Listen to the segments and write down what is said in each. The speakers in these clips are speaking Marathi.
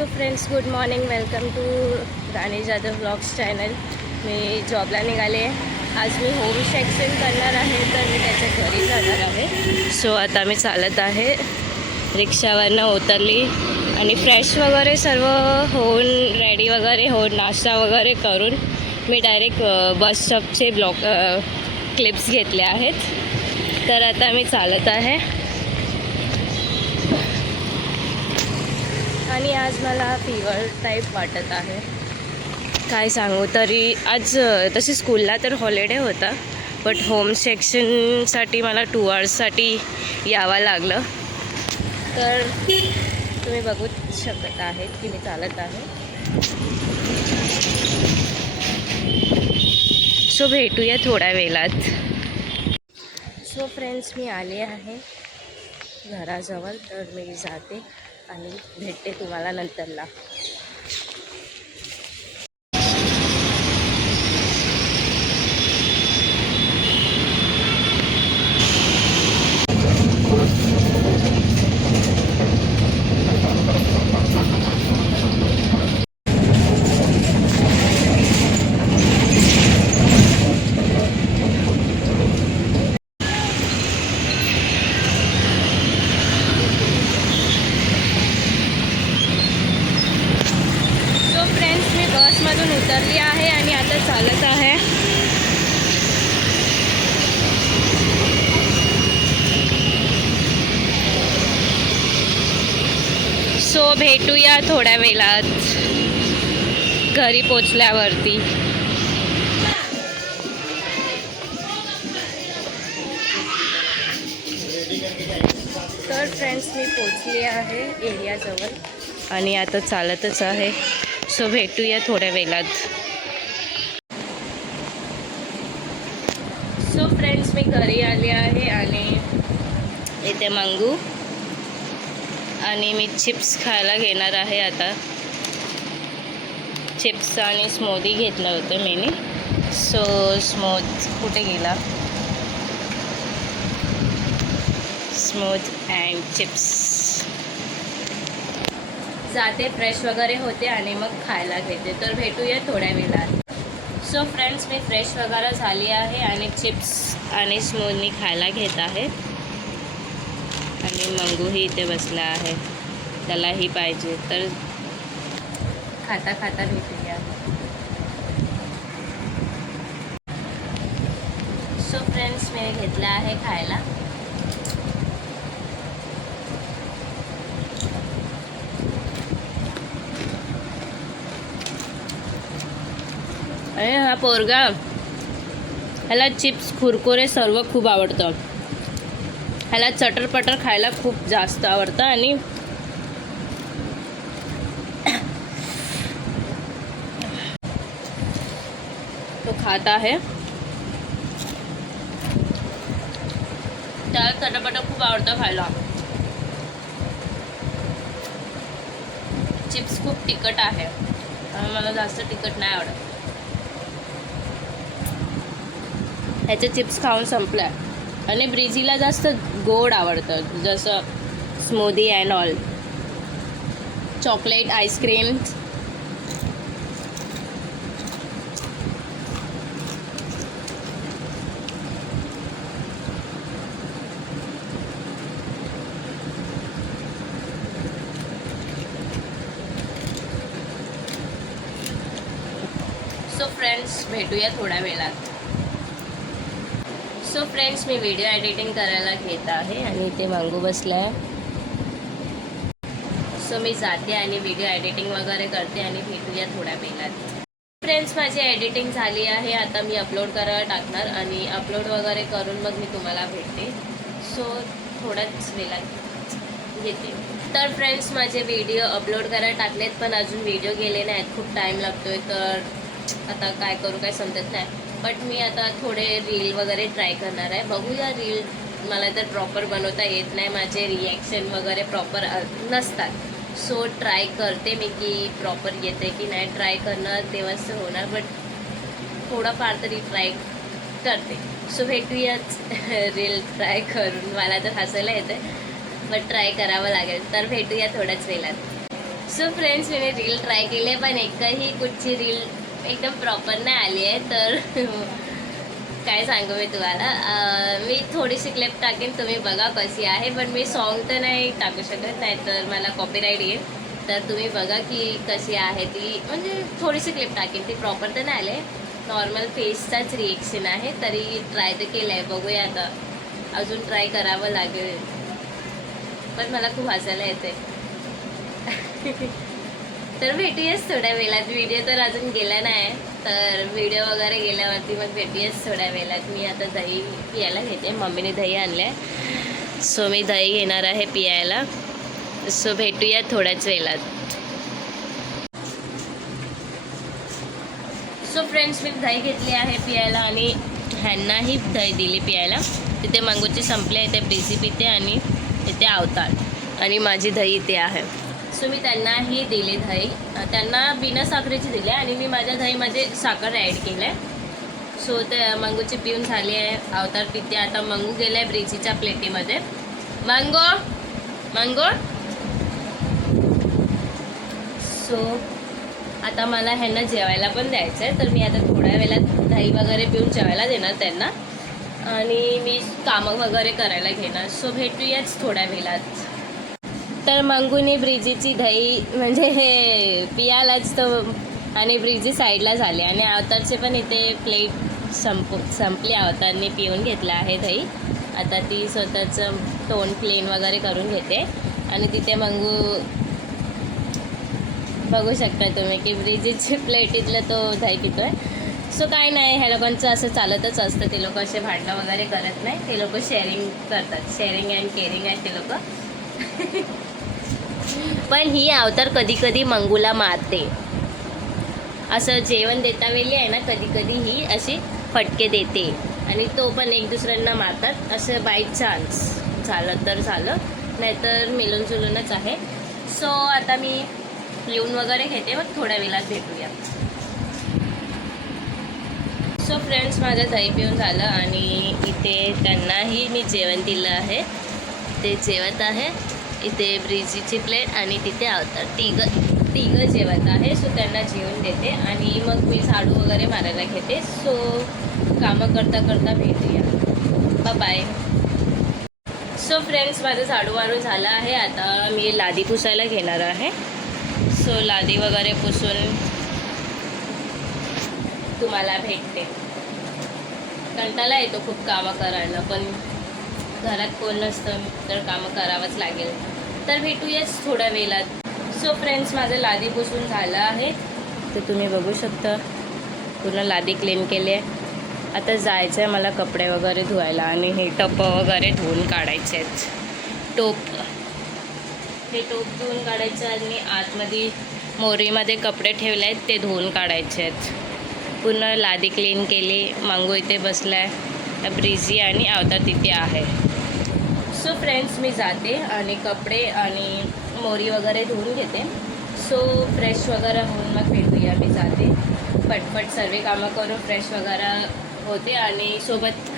So friends, good morning. Welcome to Rani Jadhav blogs channel. मी जॉबला निघाले. आज मी होम सेक्शन करणार आहे, तर मी त्याच्या घरी जाणार आहे. सो आता मी चालत आहे. रिक्षावरनं उतरली आणि फ्रेश वगैरे सर्व होऊन रेडी वगैरे होऊन नाश्ता वगैरे करून मी डायरेक्ट बस स्टॉपचे क्लिप्स घेतले आहेत. तर आता मी चालत आहे आणि आज मला फीवर टाईप वाटत आहे. काय सांगू, तरी आज तशी स्कूलला तर हॉलिडे होता, बट होम सेक्शनसाठी मला 2 आवर्ससाठी यावं लागलं. तर तुम्ही बघू शकत आहेत की मी चालत आहे. सो भेटूया थोड्या वेळात. सो फ्रेंड्स, मी आले आहे घराजवळ, तर मी जाते आणि भेटते तुम्हाला नंतरला. बसमधून उतरली आहे आणि आता चालत आहे. सो भेटूया थोड्या वेळात घरी पोचल्यावरती. तर फ्रेंड्स, मी पोचली आहे एरियाजवळ आणि आता चालतच आहे. सो भेटूया थोड्या वेळात. सो फ्रेंड्स, मी घरी आले आहे आणि इथे मंगू आणि मी चिप्स खायला घेणार आहे. आता चिप्स आणि स्मूदी घेतलं होतं मी. सो कुठे गेला? Smooth and chips. जाते, फ्रेश वगैरे होते आणि मग खायला घेते. तर भेटूया थोड्या वेळात. सो फ्रेंड्स, मी फ्रेश वगैरे झाली आहे आणि चिप्स आणि स्मूदी खायला घेत आहे. आणि मंगूही इथे बसला आहे, त्यालाही पाहिजे. तर खाता खाता भेटूया. सो फ्रेंड्स, मी घेतलं आहे खायला. अरे हा पोरगा, ह्याला चिप्स कुरकुरे सर्व खूप आवडतं. ह्याला चटरपटर खायला खूप जास्त आवडतं आणि तो खात आहे. त्याला चटरपटर खूप आवडतं खायला. चिप्स खूप तिखट आहे, मला जास्त तिखट नाही आवडत. ह्याचे चिप्स खाऊन संपल्या. आणि ब्रिझीला जास्त गोड आवडतं, जसं smoothie and all, chocolate ice cream. So friends, भेटूया थोड्या वेळात. सो फ्रेंड्स, मी व्हिडिओ एडिटिंग करायला घेत आहे आणि इथे मंगू बसला आहे. सो मी जाते आणि व्हिडिओ एडिटिंग वगैरे करते आणि भेटूया थोड्या वेळात. फ्रेंड्स, माझी एडिटिंग झाली आहे. आता मी अपलोड करायला टाकणार आणि अपलोड वगैरे करून मग मी तुम्हाला भेटते. सो थोड्याच वेळात येते. तर फ्रेंड्स, माझे व्हिडिओ अपलोड करायला टाकलेत, पण अजून व्हिडिओ गेले नाहीत. खूप टाईम लागतोय, तर आता काय करू काय समजत नाही. बट मी आता थोडे रील वगैरे ट्राय करणार आहे. बघूया, रील मला तर प्रॉपर बनवता येत नाही. माझे रिॲक्शन वगैरे प्रॉपर नसतात. सो ट्राय करते मी की प्रॉपर येते की नाही. ट्राय करणं तेव्हाच होणार, बट थोडंफार तरी ट्राय करते. सो भेटूयाच रील ट्राय करून. मला तर हसायला येतं, बट ट्राय करावं लागेल. तर भेटूया थोड्याच वेळात. सो फ्रेंड्स, मैंने रील ट्राय केली पण एकही कुठची रील एकदम प्रॉपर नाही आली आहे. तर काय सांगू मी तुम्हाला, मी थोडीशी क्लिप टाकेन, तुम्ही बघा कशी आहे. पण मी सॉन्ग तर नाही टाकू शकत, नाही तर मला कॉपीराईट येईल. तर तुम्ही बघा की कशी आहे ती, म्हणजे थोडीशी क्लिप टाकेन, ती प्रॉपर तर नाही आले, नॉर्मल फेसचाच रिएक्शन आहे. तरी ट्राय तर केलं आहे, बघूया आता अजून ट्राय करावं लागेल. पण मला खूप हसायला येते. तर भेटूयाच थोड्या वेळात. व्हिडिओ तर अजून गेला नाही, तर व्हिडिओ वगैरे गेल्यावरती मग भेटूयाच थोड्या वेळात. मी आता दही पियायला घेते, मम्मीने दही आणलं आहे, सो मी दही घेणार आहे पियायला. सो भेटूया थोड्याच वेळात. सो फ्रेंड्स, मी दही घेतली आहे पियायला आणि ह्यांनाही दही दिली पियायला. तिथे मंगूची संपले, इथे ब्रिझी पिते आणि इथे अवतार, आणि माझी दही इथे आहे. सो मी त्यांनाही दिले दही, त्यांना बिना साखरेची दिले आणि मी माझ्या दहीमध्ये साखर ॲड केलं आहे. सो ते मंगूची पिऊन झाली आहे, अवतार पिते. आता मंगू गेला आहे ब्रिझीच्या प्लेटीमध्ये. मंगो मंगो. सो आता मला ह्यांना जेवायला पण द्यायचं आहे, तर मी आता थोड्या वेळात दही वगैरे पिऊन जेवायला देणार त्यांना, आणि मी कामं वगैरे करायला घेणार. सो भेटूयाच थोड्या वेळात. तर मंगूने ब्रिजीची दही म्हणजे हे पियालाच तो, आणि ब्रिजी साईडला झाली, आणि अवतारचे पण इथे प्लेट संपली. अवतारने पिऊन घेतला आहे दही. आता ती स्वतःचं तोंड क्लीन वगैरे करून घेते, आणि तिथे मंगू बघू शकता तुम्ही की ब्रिजीची प्लेटीतलं तो दही पितो आहे. सो काय नाही, ह्या लोकांचं असं चालतच असतं. ते लोक असे भांडणं वगैरे करत नाही, ते लोक शेअरिंग करतात. शेअरिंग अँड केअरिंग आहेत ते लोक. पण ही अवतार कधी कधी मंगूला मारते. असं जेवण देता वेळी आहे ना, कधी कधी ही अशी फटके देते, आणि तो पण एक दुसऱ्यांना मारतात. असं बाय चान्स झालं तर झालं, नाहीतर मिळून जुळूनच आहे. सो आता मी येऊन वगैरे घेते, मग थोड्या वेळात भेटूया. सो फ्रेंड्स, माझं दही पिऊन झालं आणि इथे त्यांनाही मी जेवण दिलं आहे. ते जेवत आहे. इथे ब्रिजीची प्लेट आणि तिथे अवतार, तिघं जेवत आहे. सो त्यांना जेवण देते आणि मग मी झाडू वगैरे मारायला घेते. सो कामं करता करता भेटूया. Bye bye. सो फ्रेंड्स, माझं झाडू मारून झालं आहे. आता मी लादी पुसायला घेणार आहे. सो लादी वगैरे पुसून तुम्हाला भेटते. कंटाळा येतो खूप कामं करायला, पण घरात कोण नसतं तर कामं करावंच लागेल. तर भेटूयाच थोड्या वेळात. सो फ्रेंड्स, माझं लादी पुसून झालं आहे, ते तुम्ही बघू शकता. पूर्ण लादी क्लीन केली आहे. आता जायचं आहे मला कपडे वगैरे धुवायला, आणि हे टप वगैरे धुवून काढायचे आहेत. हे टोप धुवून काढायचं, आणि आतमध्ये मोरीमध्ये कपडे ठेवले आहेत ते धुवून काढायचे आहेत. पूर्ण लादी क्लीन केली. मंगू इथे बसला आहे, ब्रिझी आणि अवतार तिथे आहे. सो फ्रेंड्स, मी जाते आणि कपडे आणि मोरी वगैरे धुवून घेते. सो फ्रेश वगैरे होऊन मग भेटूया. मी जाते, पटपट सर्व कामं करून फ्रेश वगैरे होते, आणि सोबत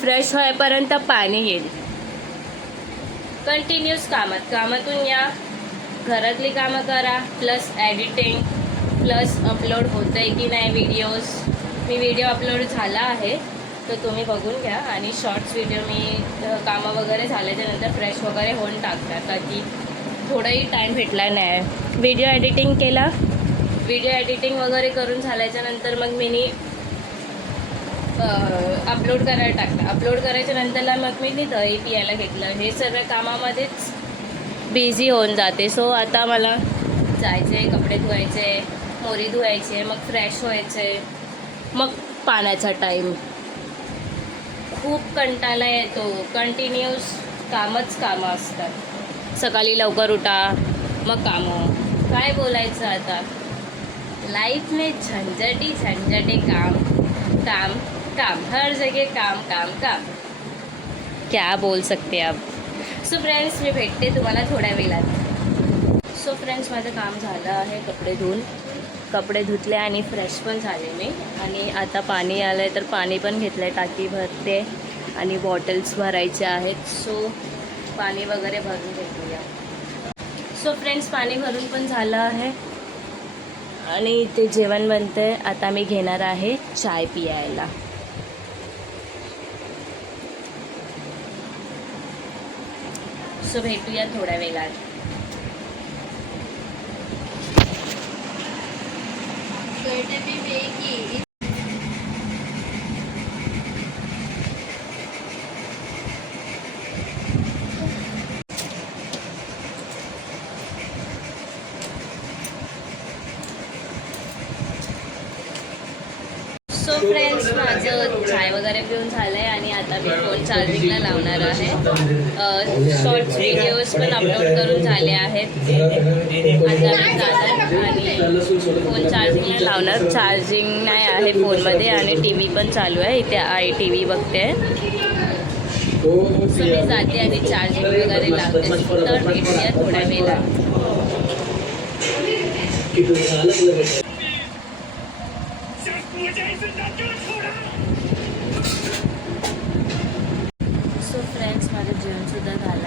फ्रेश होईपर्यंत पाणी येईल. कंटिन्यूस कामातून या, घरातली कामं करा, प्लस एडिटिंग, प्लस अपलोड होतं आहे की नाही व्हिडिओज. मी व्हिडिओ अपलोड झाला आहे, तर तुम्ही बघून घ्या. आणि शॉर्ट्स व्हिडिओ मी कामं वगैरे झाल्याच्यानंतर फ्रेश वगैरे होऊन टाकतात, का की थोडाही टाईम भेटला नाही. व्हिडिओ एडिटिंग केला, व्हिडिओ एडिटिंग वगैरे करून झाल्याच्यानंतर मग मी अपलोड करायला टाकलं. अपलोड करायच्या नंतरला मग मी दही पियायला घेतलं. हे सर्व कामामध्येच बिझी होऊन जाते. सो आता मला जायचं आहे, कपडे धुवायचे, मोरी धुवायचे, मग फ्रेश व्हायचे, मग पाण्याचा टाईम. खूप कंटाळा येतो. कंटिन्यूस कामं असतात. सकाळी लवकर उठा, मग कामं. काय बोलायचं आता, लाइफ में झंझटे काम, हर जगह काम. क्या बोल सकते आप. सो फ्रेंड्स, मी भेटते तुम्हाला थोड्या वेळात. सो फ्रेंड्स, माझं काम झालं आहे. कपडे धुतले आणि फ्रेश पण झाले मी, आणि आता पाणी आलं आहे तर पाणी पण घेतलं आहे. टाकी भरते आणि बॉटल्स भरायचे आहेत. सो पाणी वगैरे भरून घेऊया. सो फ्रेंड्स, पाणी भरून पण झालं आहे आणि इथे जेवण बनतंय. आता मी घेणार आहे चाय पियायला. सो भेटूया थोड्या वेळात. सो फ्रेंड्स, माझं चाय वगैरे पिऊन झालं आहे आणि आता मी फोन चार्जिंगला लावणार आहे. शॉर्ट्स व्हिडिओज पण अपलोड करून झाले आहेत. आता मी जाणार आणि फोन चार्जिंगला लावणार. चार्जिंग नाही आहे फोनमध्ये आणि टी व्ही पण चालू आहे. इथे आई टी व्ही बघते. सो मी जाते आणि चार्जिंग वगैरे लावते. तर भेटूया थोड्या वेळात. सो फ्रेंड्स, माझं जेवणसुद्धा झालं